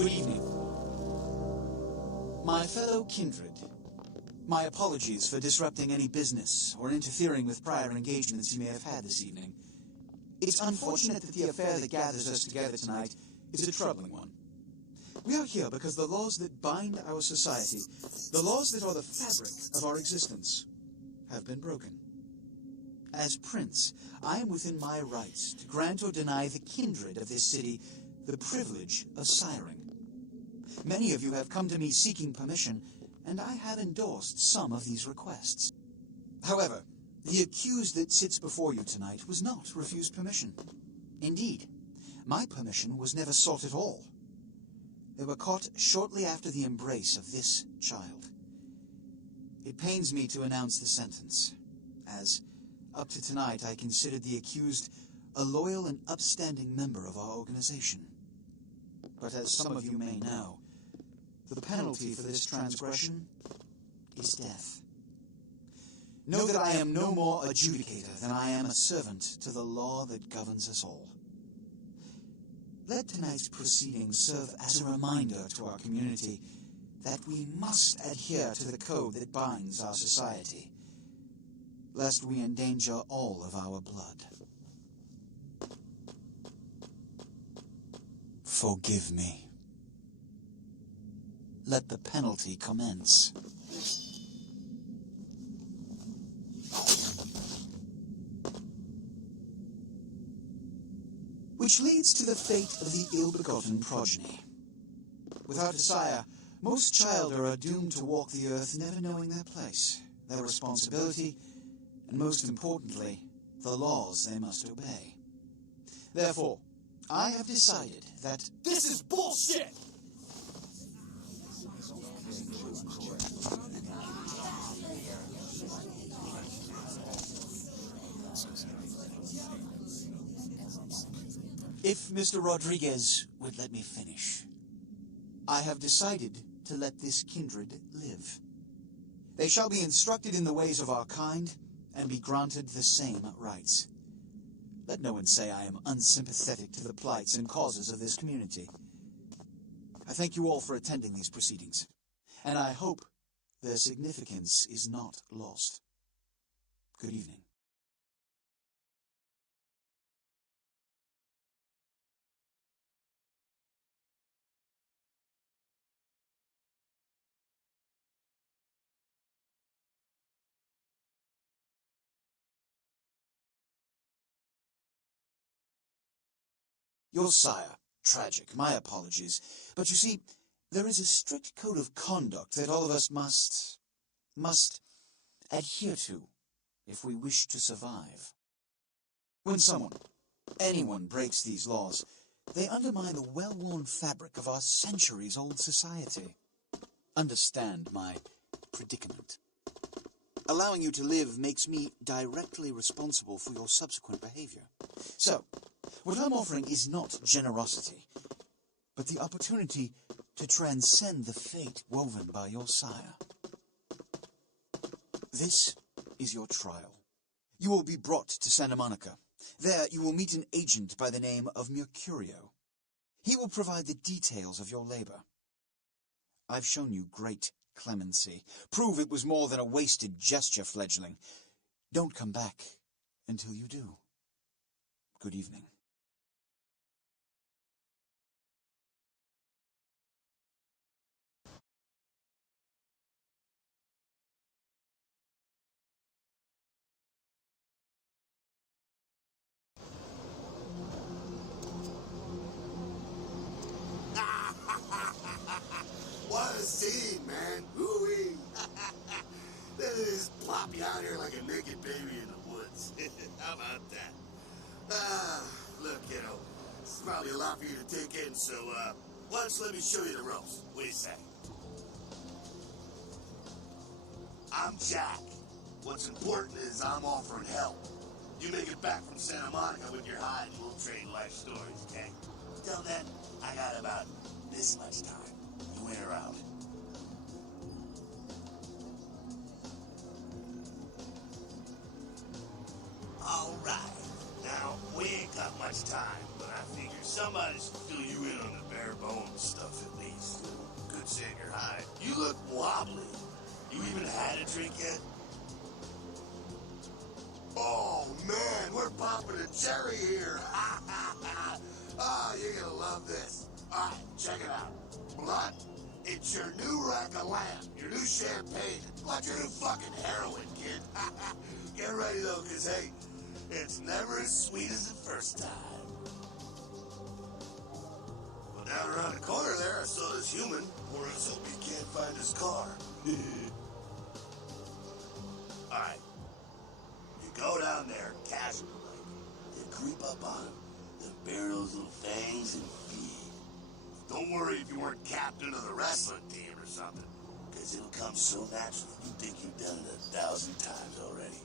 Good evening. My fellow kindred, my apologies for disrupting any business or interfering with prior engagements you may have had this evening. It's unfortunate that the affair that gathers us together tonight is a troubling one. We are here because the laws that bind our society, the laws that are the fabric of our existence, have been broken. As Prince, I am within my rights to grant or deny the kindred of this city the privilege of siring. Many of you have come to me seeking permission, and I have endorsed some of these requests. However, the accused that sits before you tonight was not refused permission. Indeed, my permission was never sought at all. They were caught shortly after the embrace of this child. It pains me to announce the sentence, as, up to tonight, I considered the accused a loyal and upstanding member of our organization. But as some of you may know, the penalty for this transgression is death. Know that I am no more adjudicator than I am a servant to the law that governs us all. Let tonight's proceedings serve as a reminder to our community that we must adhere to the code that binds our society, lest we endanger all of our blood. Forgive me. Let the penalty commence. Which leads to the fate of the ill-begotten progeny. Without a sire, most children are doomed to walk the earth never knowing their place, their responsibility, and most importantly, the laws they must obey. Therefore, I have decided that this is bullshit! if Mr. Rodriguez would let me finish. I have decided to let this kindred live. They shall be instructed in the ways of our kind and be granted the same rights. Let no one say I am unsympathetic to the plights and causes of this community. I thank you all for attending these proceedings, and I hope their significance is not lost. Good evening. Your sire, tragic, my apologies. But you see, there is a strict code of conduct that all of us must adhere to if we wish to survive. When anyone breaks these laws, they undermine the well-worn fabric of our centuries-old society. Understand my predicament. Allowing you to live makes me directly responsible for your subsequent behavior. So, what I'm offering is not generosity, but the opportunity to transcend the fate woven by your sire. This is your trial. You will be brought to Santa Monica. There you will meet an agent by the name of Mercurio. He will provide the details of your labor. I've shown you great clemency. Prove it was more than a wasted gesture, fledgling. Don't come back until you do. Good evening. What a scene, man. Ooh-wee. They just plop you out here like a naked baby in the woods. How about that? Look, kiddo, this is probably a lot for you to take in, so, why don't you let me show you the ropes? What do you say? I'm Jack. What's important is I'm offering help. You make it back from Santa Monica with your hide and we'll trade life stories, okay? Till then, I got about this much time. You win her out. All right. Now, we ain't got much time, but I figure somebody should fill you in on the bare bones stuff at drink yet? Oh, man, we're popping a cherry here. Oh, you're gonna love this. All right, check it out. Blood, it's your new rack of lamb, your new champagne, like your new fucking heroin, kid. Get ready, though, because, hey, it's never as sweet as the first time. Well, down around the corner there, I saw this human. Or let's hope he can't find his car. All right. You go down there, casual like, you creep up on him, then bare those little fangs and feed. Don't worry if you weren't captain of the wrestling team or something, because it'll come so naturally you think you've done it 1,000 times already.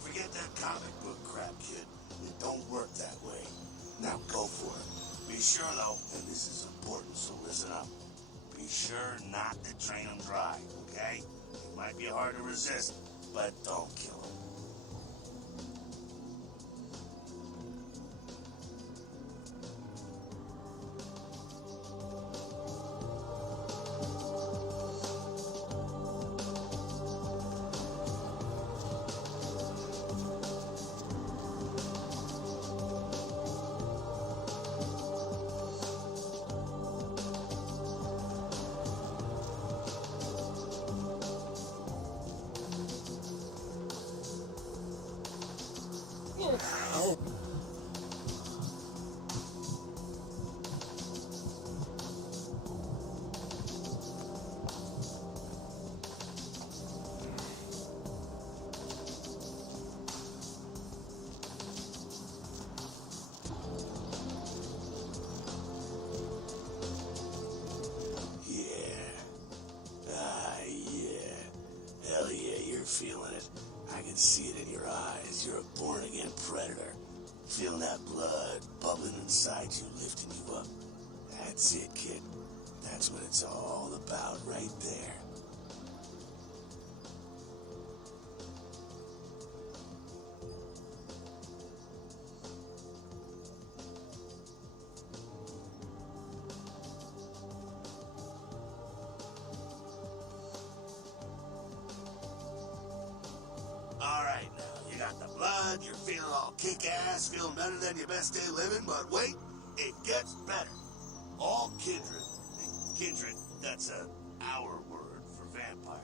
Forget that comic book crap, kid. It don't work that way. Now go for it. Be sure, though, and this is important, so listen up. Be sure not to drain them dry, okay? It might be hard to resist, but don't kill them. Feeling it. I can see it in your eyes. You're a born-again predator. Feeling that blood bubbling inside you, lifting you up. That's it, kid. That's what it's all about right there. Alright now, you got the blood, you're feeling all kick-ass, feeling better than your best day living, but wait, it gets better. All kindred, that's our word for vampire.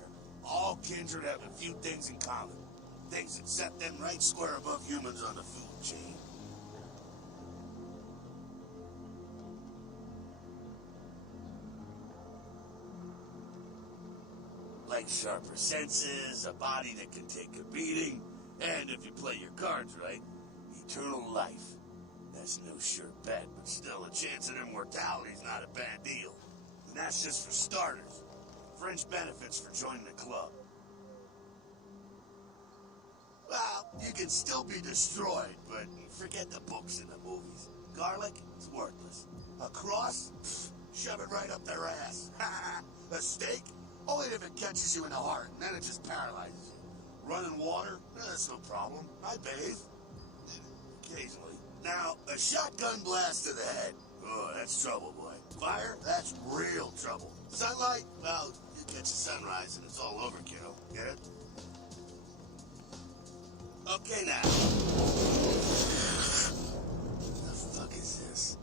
All kindred have a few things in common. Things that set them right square above humans on the food chain. Like sharper senses, a body that can take a beating, and if you play your cards right, eternal life. That's no sure bet, but still a chance at immortality's not a bad deal. And that's just for starters. Fringe benefits for joining the club. Well, you can still be destroyed, but forget the books and the movies. Garlic, it's worthless. A cross? Pfft, shove it right up their ass. A stake? Only if it catches you in the heart, and then it just paralyzes you. Running water? That's no problem. I bathe. Occasionally. Now, a shotgun blast to the head. Oh, that's trouble, boy. Fire? That's real trouble. Sunlight? Well, you catch the sunrise and it's all over, kiddo. Get it? Okay, now. What the fuck is this?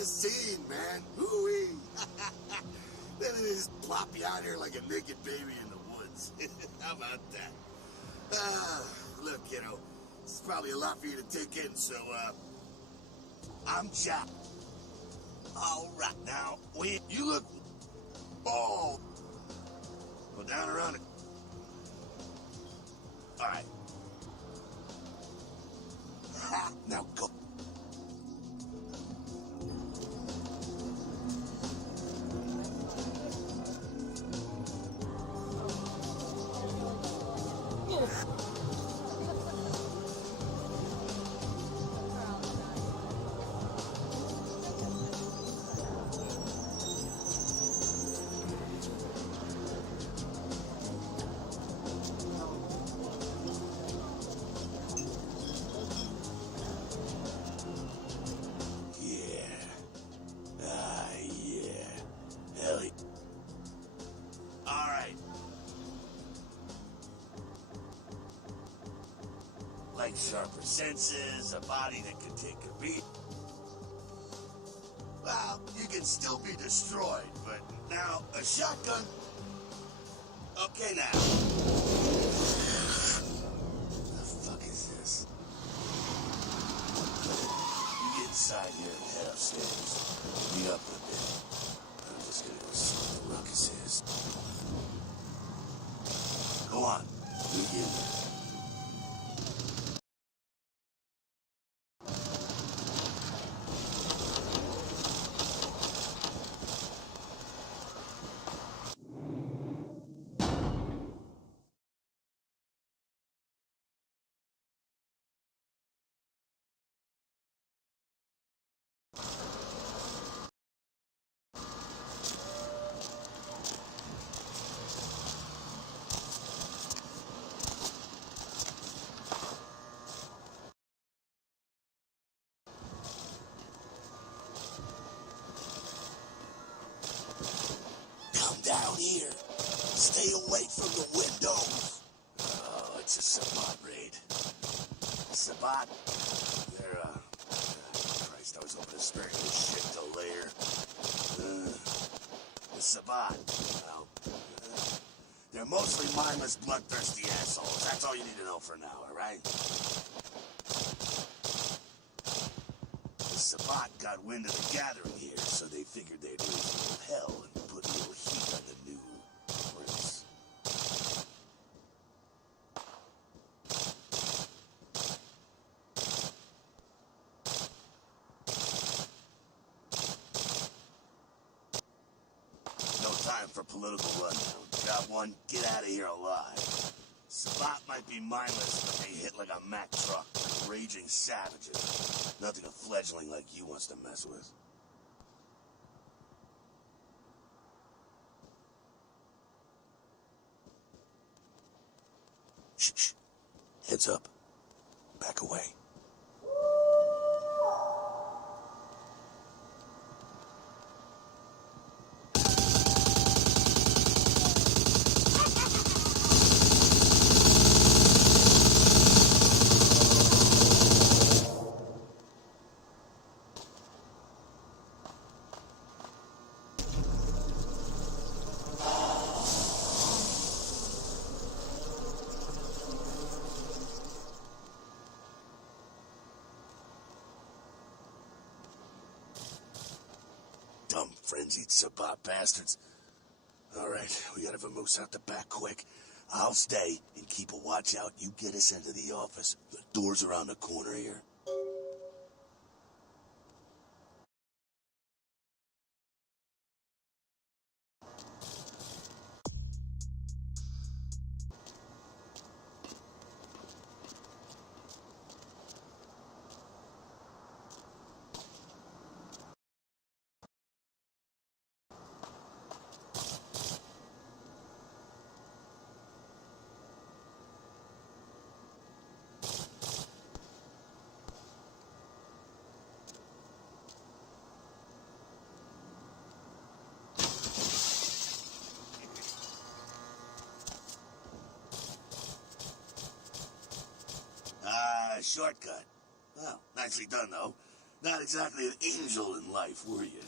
a scene, man. Hoo-wee. Then they just plop you out here like a naked baby in the woods. How about that? Look, kiddo, it's probably a lot for you to take in, so, I'm Jack. All right, now, you look bald. Go down around it. All right. Ha, now go. Like sharper senses, a body that can take a beat. Well, you can still be destroyed, but now a shotgun. Okay, now. The fuck is this? You get inside here and head upstairs. Meet up in a bit. I'm just gonna go see what the ruckus is. Go on, begin. Down here. Stay away from the windows. Oh, it's a Sabat raid. Sabat? They're, Christ, I was hoping to spare this shit till later. The Sabat, well, they're mostly mindless, bloodthirsty assholes. That's all you need to know for now, alright? The Sabat got wind of the gathering here, so they figured they'd raise a little hell and put a little heat on the new prince. No time for political rundown. Job one, get out of here alive. Sabat might be mindless, but they hit like a Mack truck, like raging savages. Nothing a fledgling like you wants to mess with. Shh. Heads up. Back away. Dumb, frenzied Sabat bastards. Alright, we gotta vamoose out the back quick. I'll stay and keep a watch out. You get us into the office. The door's around the corner here. Shortcut. Well, nicely done, though. Not exactly an angel in life, were you?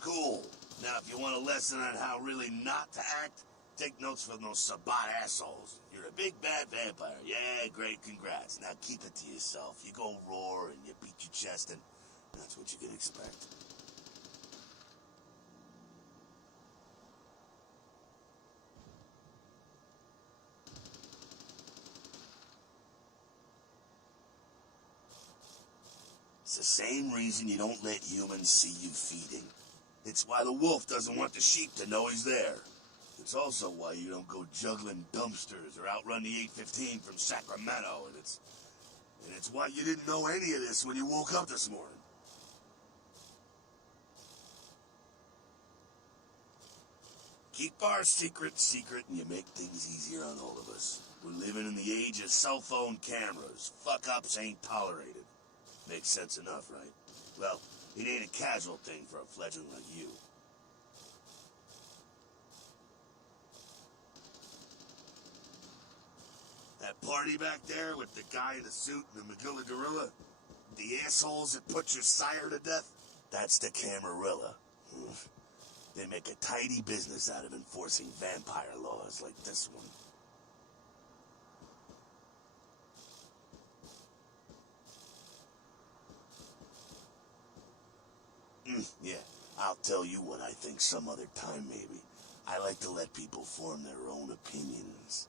Cool. Now, if you want a lesson on how really not to act, take notes from those Sabat assholes. You're a big bad vampire. Yeah, great, congrats. Now keep it to yourself. You go roar and you beat your chest, and that's what you can expect. It's the same reason you don't let humans see you feeding. It's why the wolf doesn't want the sheep to know he's there. It's also why you don't go juggling dumpsters or outrun the 815 from Sacramento, and it's why you didn't know any of this when you woke up this morning. Keep our secret, and you make things easier on all of us. We're living in the age of cell phone cameras. Fuck-ups ain't tolerated. Makes sense enough, right? Well, it ain't a casual thing for a fledgling like you. That party back there with the guy in the suit and the Magilla gorilla? The assholes that put your sire to death? That's the Camarilla. They make a tidy business out of enforcing vampire laws like this one. Yeah, I'll tell you what I think some other time, maybe. I like to let people form their own opinions.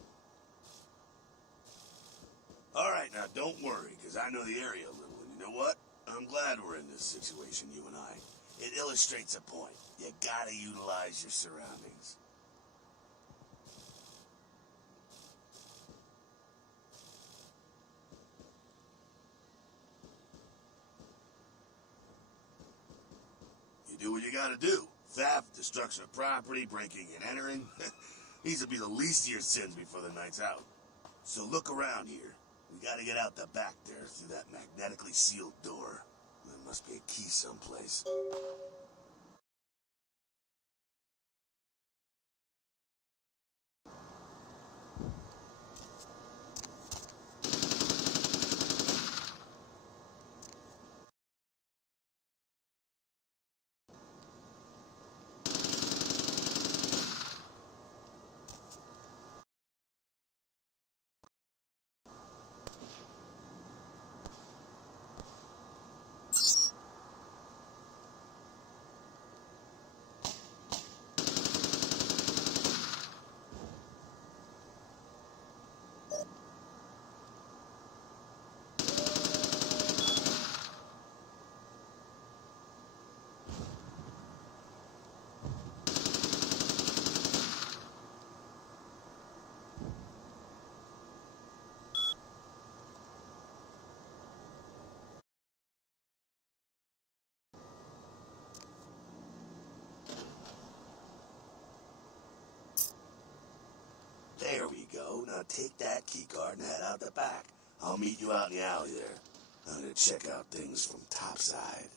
Alright, now don't worry, because I know the area a little, and you know what? I'm glad we're in this situation, you and I. It illustrates a point. You gotta utilize your surroundings. You do what you gotta do. Theft, destruction of property, breaking and entering. These will be the least of your sins before the night's out. So look around here. We gotta get out the back there through that magnetically sealed door. There must be a key someplace. There we go. Now take that keycard and head out the back. I'll meet you out in the alley there. I'm gonna check out things from topside.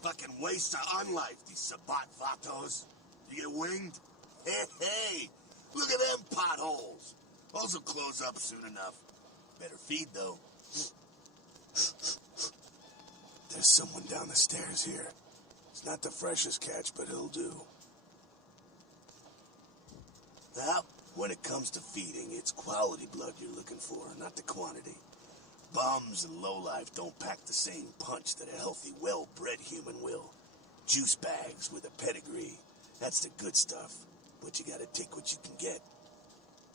Fucking waste of unlife, these Sabat vatos. You get winged? Hey, look at them potholes. Those will close up soon enough. Better feed, though. There's someone down the stairs here. It's not the freshest catch, but it'll do. Well, When it comes to feeding, it's quality blood you're looking for, not the quantity. Bums and lowlife don't pack the same punch that a healthy, well-bred human will. Juice bags with a pedigree. That's the good stuff. But you gotta take what you can get.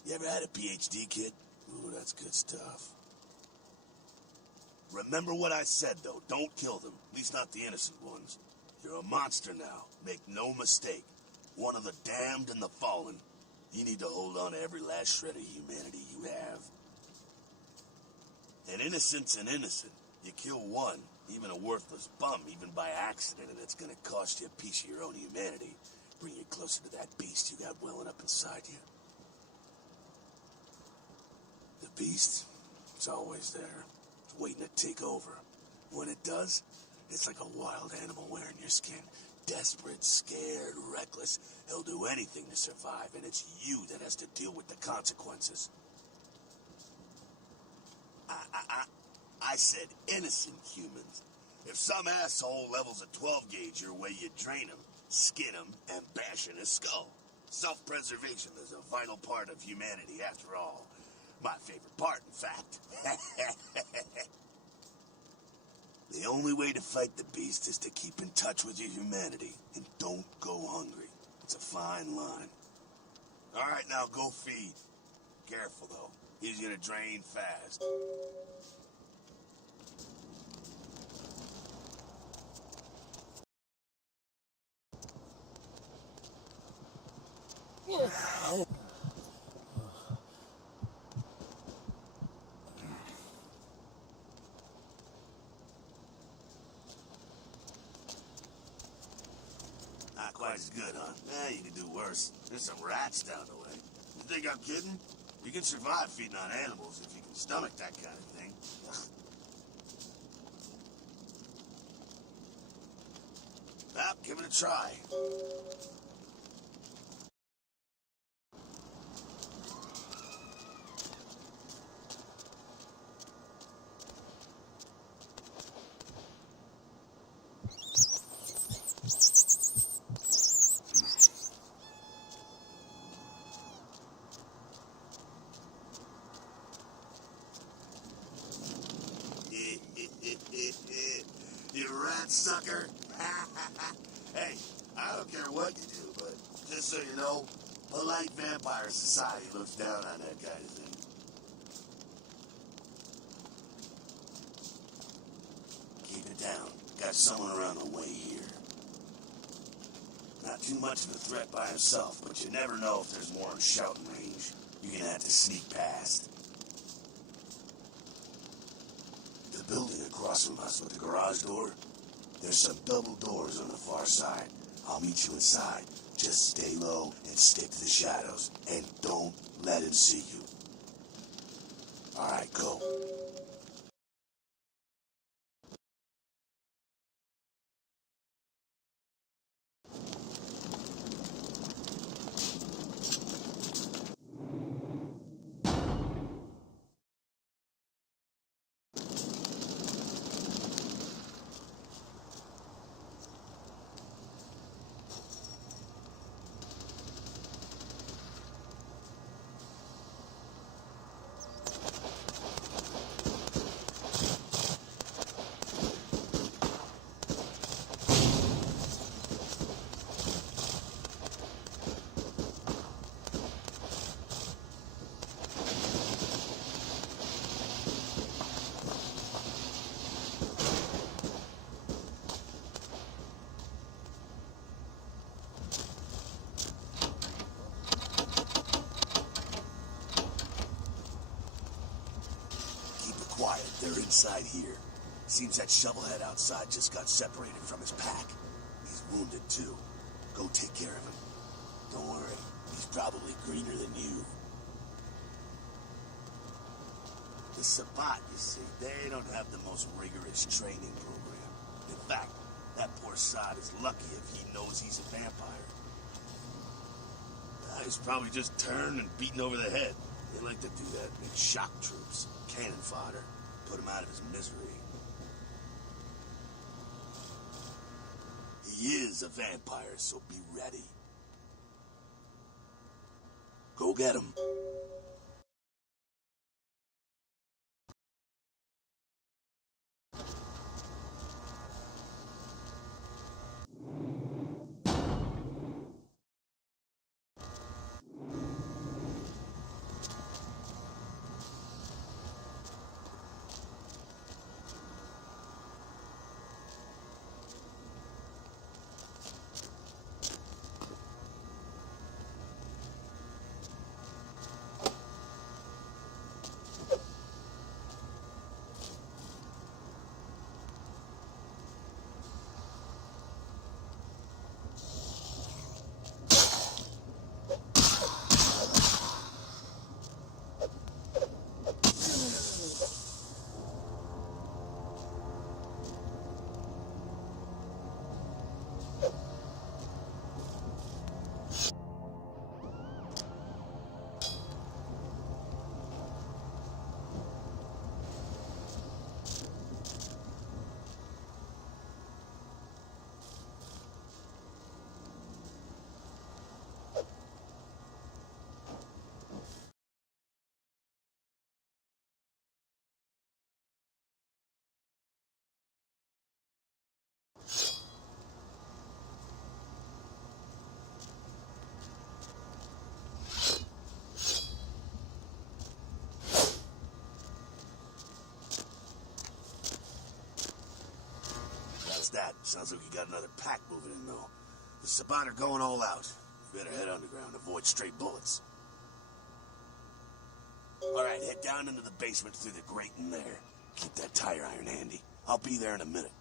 You ever had a PhD, kid? Ooh, that's good stuff. Remember what I said, though. Don't kill them. At least not the innocent ones. You're a monster now. Make no mistake. One of the damned and the fallen. You need to hold on to every last shred of humanity you have. An innocent's an innocent. You kill one, even a worthless bum, even by accident, and it's gonna cost you a piece of your own humanity. Bring you closer to that beast you got welling up inside you. The beast, it's always there. It's waiting to take over. When it does, it's like a wild animal wearing your skin. Desperate, scared, reckless. He'll do anything to survive, and it's you that has to deal with the consequences. I said innocent humans. If some asshole levels a 12 gauge your way, you drain him, skin him, and bash in his skull. Self-preservation is a vital part of humanity, after all. My favorite part, in fact. The only way to fight the beast is to keep in touch with your humanity, and don't go hungry. It's a fine line. All right, now go feed. Careful, though. He's gonna drain fast. Not quite as good, huh? You can do worse. There's some rats down the way. You think I'm kidding? You can survive feeding on animals if you can stomach that kind of thing. Well, give it a try. You rat sucker. Hey, I don't care what you do, but just so you know, polite vampire society looks down on that kind of thing. Keep it down. Got someone around the way here. Not too much of a threat by himself, but you never know if there's more in shouting range. You're gonna have to sneak past. The building across from us with the garage door, there's some double doors on the far side. I'll meet you inside. Just stay low and stick to the shadows. And don't let him see you. All right, go. Quiet, they're inside here. Seems that shovelhead outside just got separated from his pack. He's wounded too. Go take care of him. Don't worry, he's probably greener than you. The Sabbat, you see, they don't have the most rigorous training program. In fact, that poor sod is lucky if he knows he's a vampire. He's probably just turned and beaten over the head. They like to do that in shock troops. Cannon fodder. Put him out of his misery. He is a vampire, so be ready. Go get him. How's that? Sounds like you got another pack moving in, though. The Sabbat are going all out. You better head underground, avoid stray bullets. Alright, head down into the basement through the grate in there. Keep that tire iron handy. I'll be there in a minute.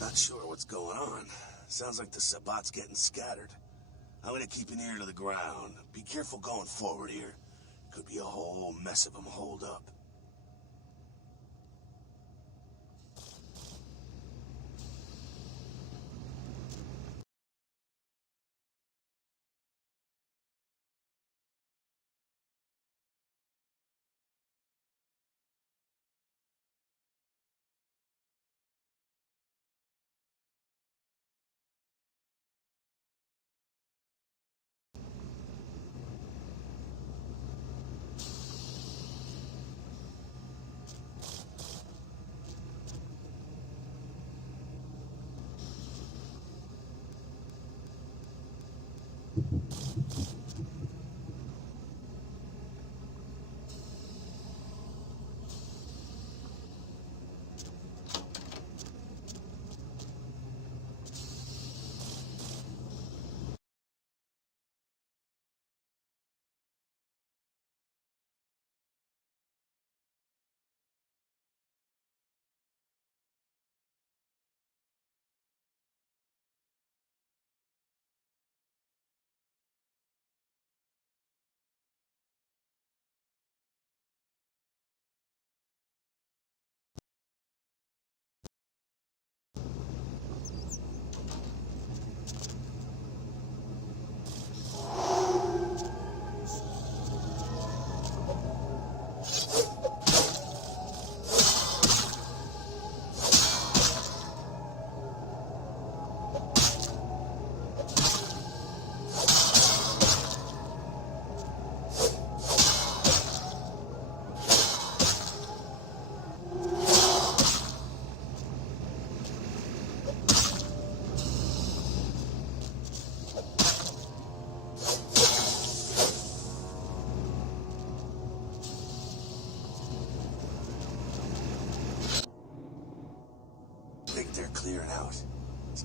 Not sure what's going on. Sounds like the Sabbat's getting scattered. I'm gonna keep an ear to the ground. Be careful going forward here. Could be a whole mess of them holed up.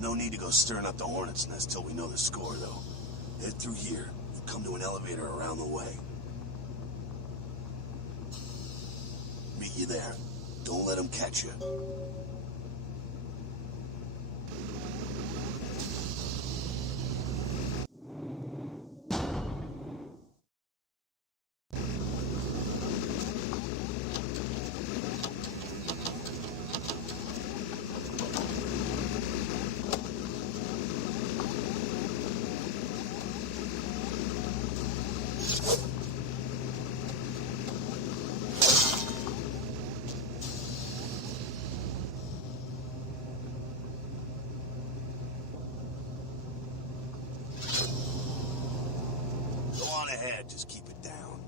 no need to go stirring up the hornet's nest till we know the score, though. Head through here. We'll come to an elevator around the way. Meet you there. Don't let them catch you. Go on ahead, just keep it down.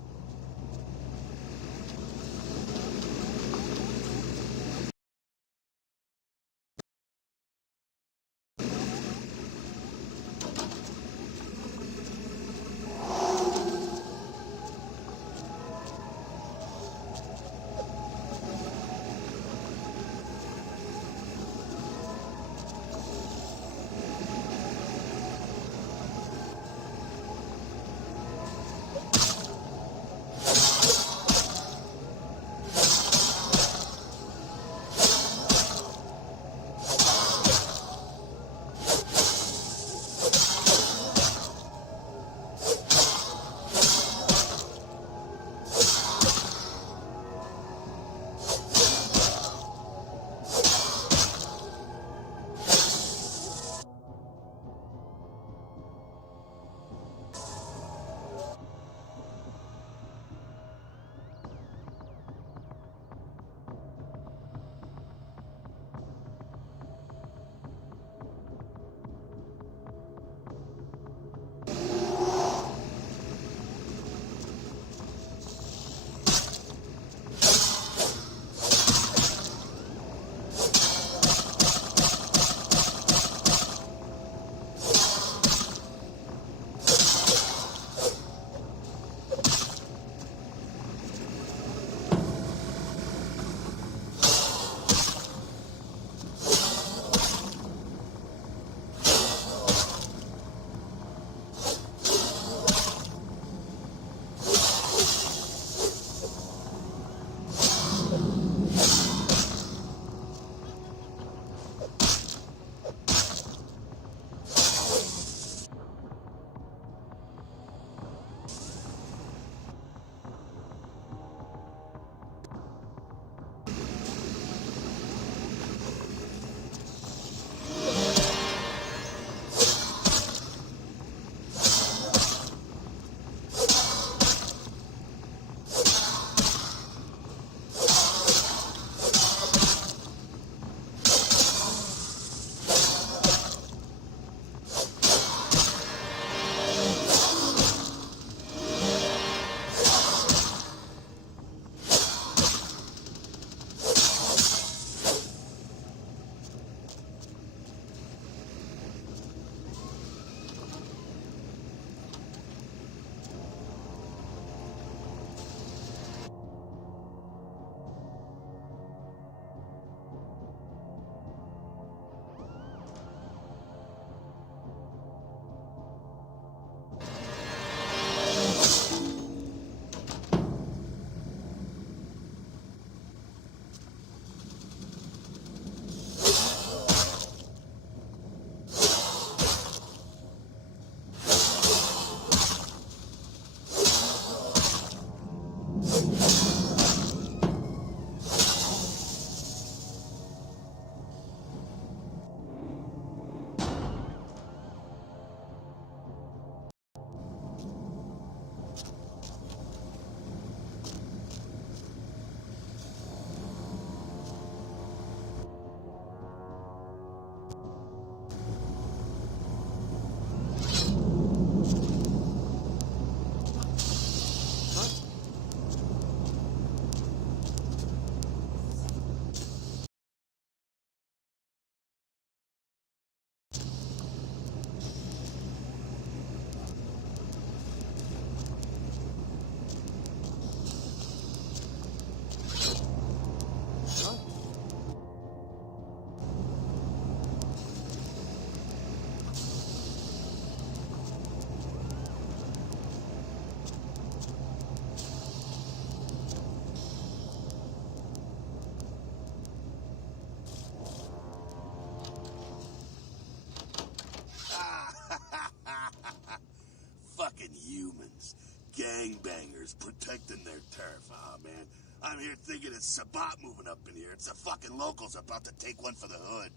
gangbangers protecting their turf. Ah, man. I'm here thinking it's Sabat moving up in here. It's the fucking locals about to take one for the hood.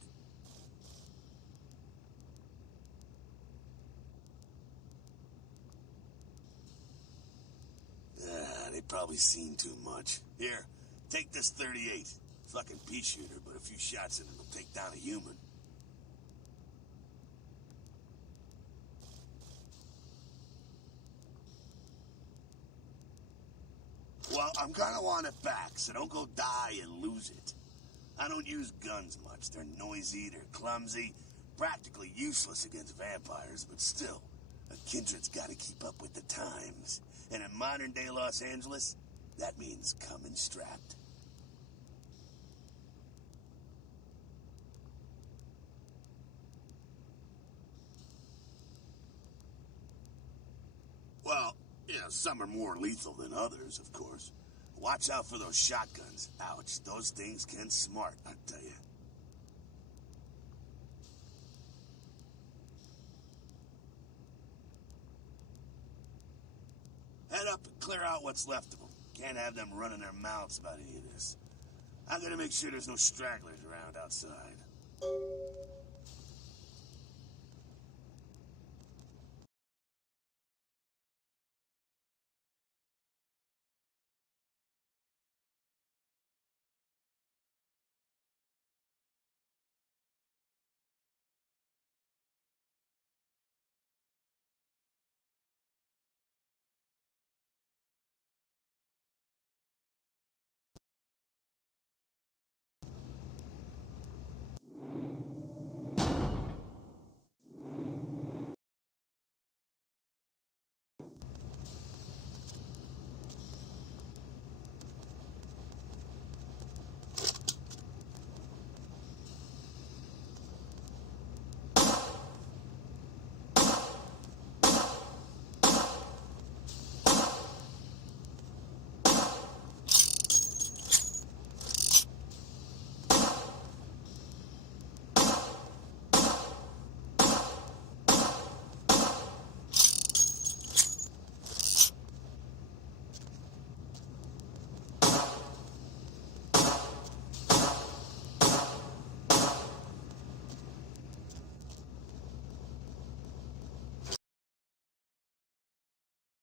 They probably seen too much. Here, take this 38. Fucking pea shooter, but a few shots in it will take down a human. Well, I'm gonna want it back, so don't go die and lose it. I don't use guns much. They're noisy, they're clumsy, practically useless against vampires, but still, a kindred's gotta keep up with the times. And in modern-day Los Angeles, that means coming strapped. Well, yeah, some are more lethal than others, of course. Watch out for those shotguns. Ouch, those things can smart, I tell you. Head up and clear out what's left of them. Can't have them running their mouths about any of this. I'm gonna make sure there's no stragglers around outside.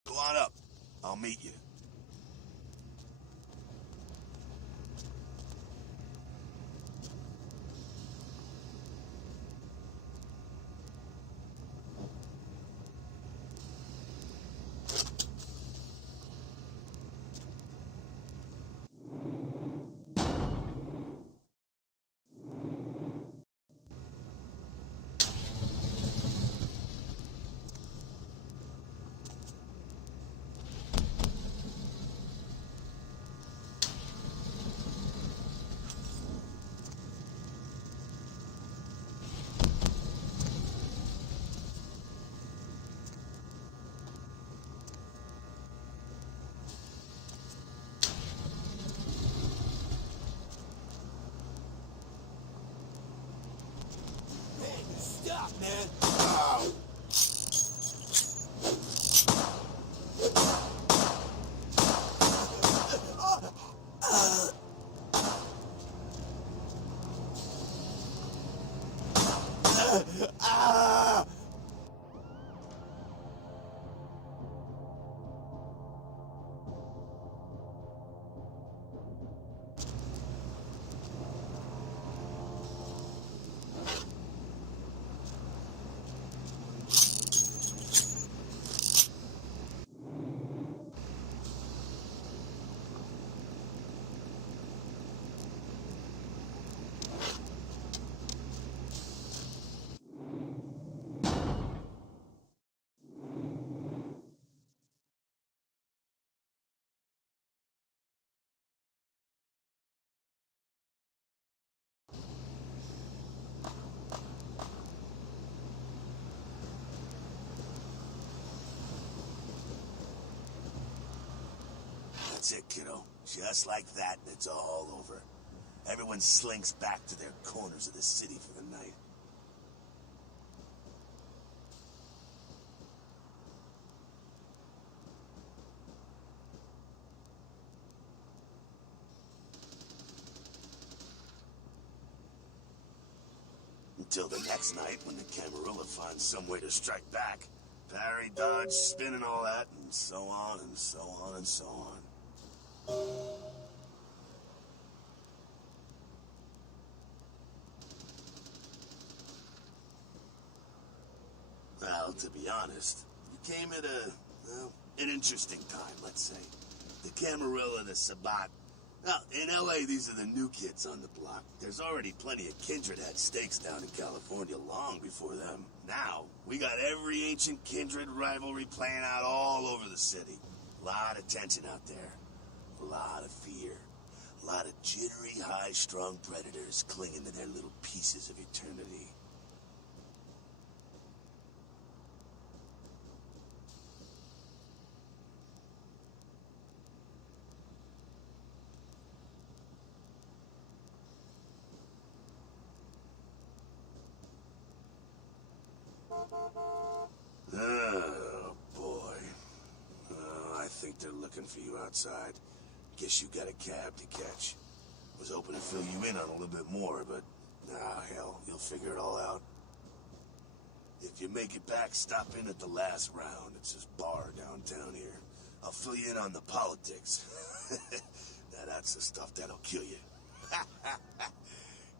Go on up. I'll meet you. Stop, man! Oh. That's it, kiddo. Just like that, it's all over. Everyone slinks back to their corners of the city for the night. until the next night when the Camarilla finds some way to strike back. Parry, dodge, spin and all that, and so on and so on and so on. Well, to be honest, you came at an interesting time, let's say. The Camarilla, the Sabat. Well, in LA, these are the new kids on the block. There's already plenty of kindred had stakes down in California long before them. Now, we got every ancient kindred rivalry playing out all over the city. A lot of tension out there. A lot of fear. A lot of jittery, high-strung predators clinging to their little pieces of eternity. Oh, boy. I think they're looking for you outside. Guess you got a cab to catch. Was hoping to fill you in on a little bit more, but... hell, you'll figure it all out. If you make it back, stop in at the last round. It's this bar downtown here. I'll fill you in on the politics. Now, that's the stuff that'll kill you.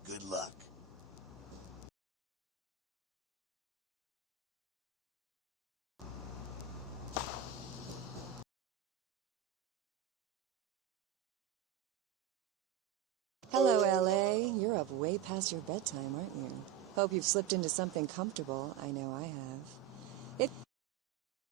Good luck. Hello, LA. You're up way past your bedtime, aren't you? Hope you've slipped into something comfortable. I know I have.